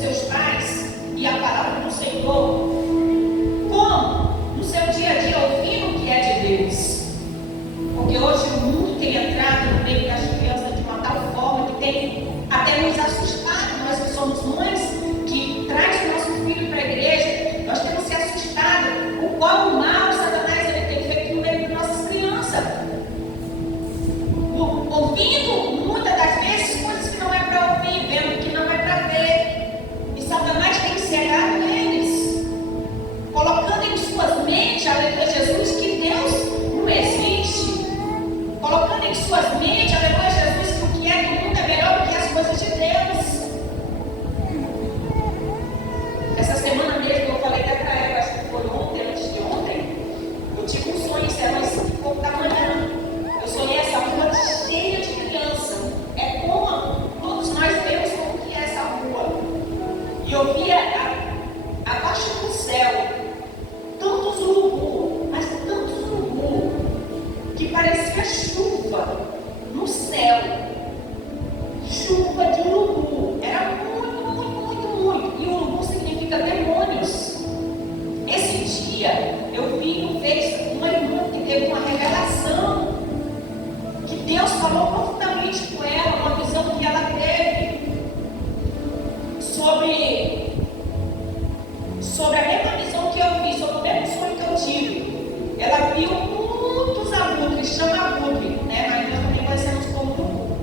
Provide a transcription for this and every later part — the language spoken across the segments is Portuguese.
seus pais e a palavra do Senhor, como no seu dia a dia ouvindo o que é de Deus. Porque hoje o mundo tem entrado no meio das crianças de uma tal forma que tem até nos assustado. Nós que somos mães, que traz o nosso filho para a igreja, nós temos se assustado o qual mal Satanás ele tem feito no meio de nossas crianças. Ouvindo muitas das vezes coisas que não é para ouvir, vendo que não é para ver. E Satanás tem cegado eles, colocando em suas mentes, aleluia Jesus, que Deus não existe. Colocando em suas mentes, aleluia Jesus, que o que é do mundo é melhor do que as coisas de Deus. Essa semana mesmo eu falei até para ela, acho que foi ontem, antes de ontem, eu tive um sonho, isso era umas 5h da manhã. Eu sonhei essa rua cheia de criança. É como todos nós vemos como que é essa rua. E eu via abaixo do céu tantos urubu, mas tantos urubu, que parecia chuva no céu. Chuva de urubu. Era muito, muito, muito, muito. E urubu significa demônios. Esse dia eu vi no Face uma irmã que teve uma revelação, que Deus falou profundamente com ela, uma visão que ela teve sobre a mesma visão que eu vi, sobre o mesmo sonho que eu tive. Ela viu muitos abutres, chama abutre, né? Mas nós também conhecemos como urubu.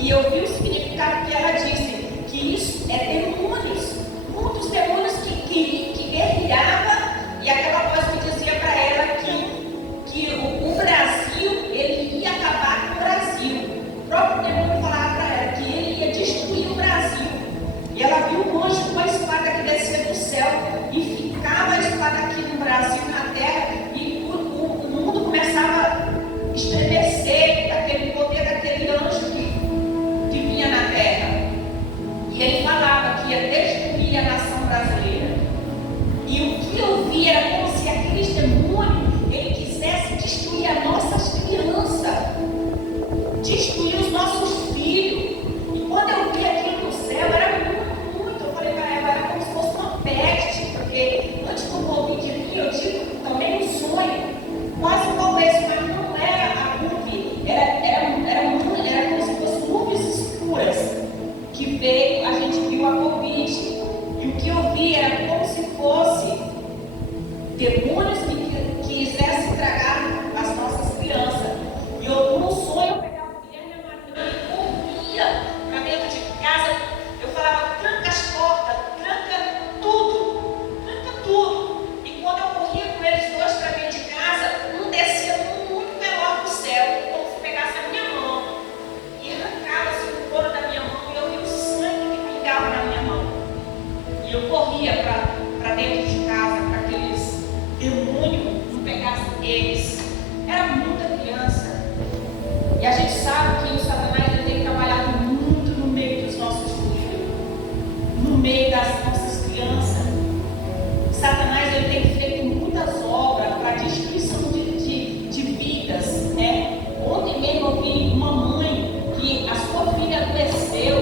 E eu vi o significado que ela disse, que isso é demônios, muitos demônios que guerreava, e aquela voz me dizia para ela que o Brasil, ele ia acabar com o Brasil. O próprio demônio falava para ela que ele ia destruir o Brasil. E ela viu um anjo com a espada que descia do céu e ficava a espada aqui no Brasil, na terra, e o mundo começava a estremecer daquele poder daquele anjo que vinha na terra. E ele falava que ia destruir a nação brasileira. E o que eu vi era como se aqueles demônios ele quisesse destruir as nossas crianças, destruir os nossos filhos. E quando eu vi aquilo no céu, era muito, muito. Eu falei para ela, era como se fosse uma peste, porque antes do Covid vir, eu tive também um sonho, quase como esse, mas não era a nuvem, era como se fossem nuvens escuras que veio, a gente viu a Covid. E o que eu vi era como se fosse demônios que quisessem tragar as nossas crianças. E eu, no sonho, eu pegava a minha matéria e corria para dentro de casa. Eu falava, tranca as portas, tranca tudo, tranca tudo. E quando eu corria com eles dois para dentro de casa, um descia muito menor do céu, como se pegasse a minha mão e arrancava-se o couro da minha mão, e eu via o sangue que pingava na minha mão. E eu corria para dentro de casa, para aqueles demônios não pegassem eles. Era muita criança. E a gente sabe que o Satanás ele tem trabalhado muito no meio dos nossos filhos, no meio das nossas crianças. Satanás ele tem feito muitas obras para destruição de vidas, né? Ontem mesmo eu vi uma mãe que a sua filha adoeceu,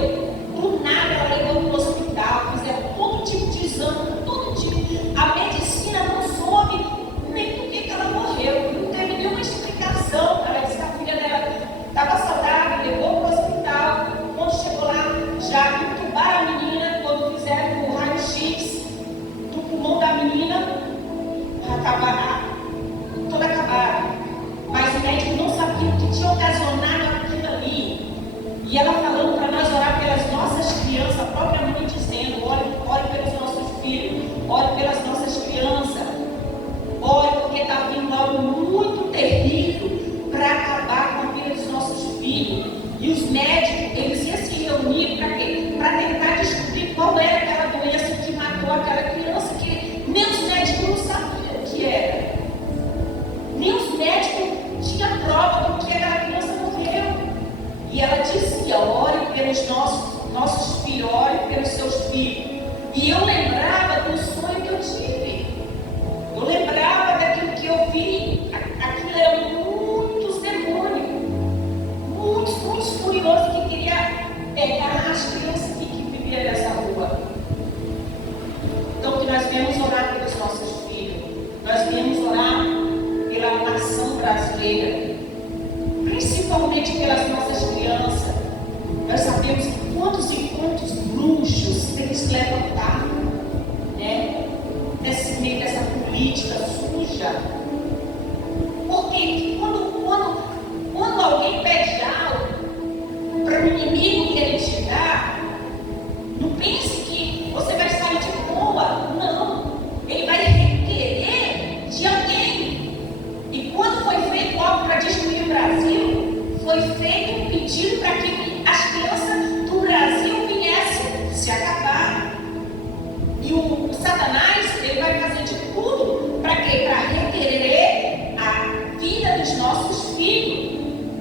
do nada ela levou para o hospital, fizeram todo tipo de exame, todo tipo. A medicina não soube nem por que ela morreu, não teve nenhuma explicação. Ela disse que a filha dela estava saudável, levou para o hospital. Quando chegou lá, já entubaram a menina, quando fizeram o raio-x do pulmão da menina, toda acabada. Mas o médico não sabia o que tinha ocasionado aquilo ali. E ela falando para nós orar pelas nossas crianças, a própria mãe dizendo, ore pelos nossos filhos, ore pelas nossas crianças, ore porque está vindo algo muito terrível para acabar com a vida dos nossos filhos. E os médicos, eles iam se reunir para quê? Para tentar descobrir qual era aquela doença que matou aquela criança, que nem os médicos não sabiam o que era. Nem os médicos tinham prova do que aquela criança morreu. E ela dizia, ore pelos nossos filhos, ore pelos seus filhos. E eu lembrava do sonho que eu tive. Eu lembrava daquilo que eu vi. Aquilo eram muitos demônios, muitos furiosos que queriam pegar as crianças que viviam nessa rua. Então, que nós viemos orar pelos nossos filhos, nós viemos orar pela nação brasileira, principalmente pelas nossas crianças. Nós sabemos quantos e quantos bruxos têm se levantado, né? Nesse meio dessa política suja. Porque quando alguém pede algo para o inimigo que ele te dá, não pense que você vai sair de boa. Não. Ele vai requerer de alguém. E quando foi feito algo para destruir o Brasil, foi feito um pedido para que as crianças do Brasil viessem se acabar. E o Satanás, ele vai fazer de tudo para quê? Para requerer a vida dos nossos filhos.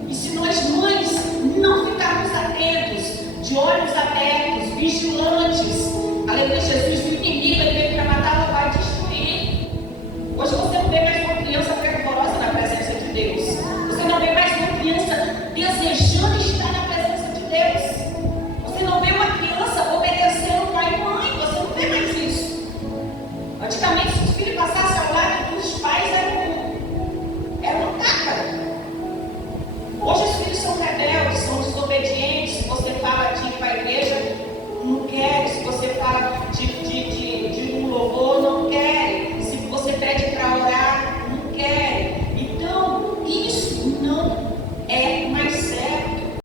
E se nós mães não ficarmos atentos, de olhos abertos, vigilantes,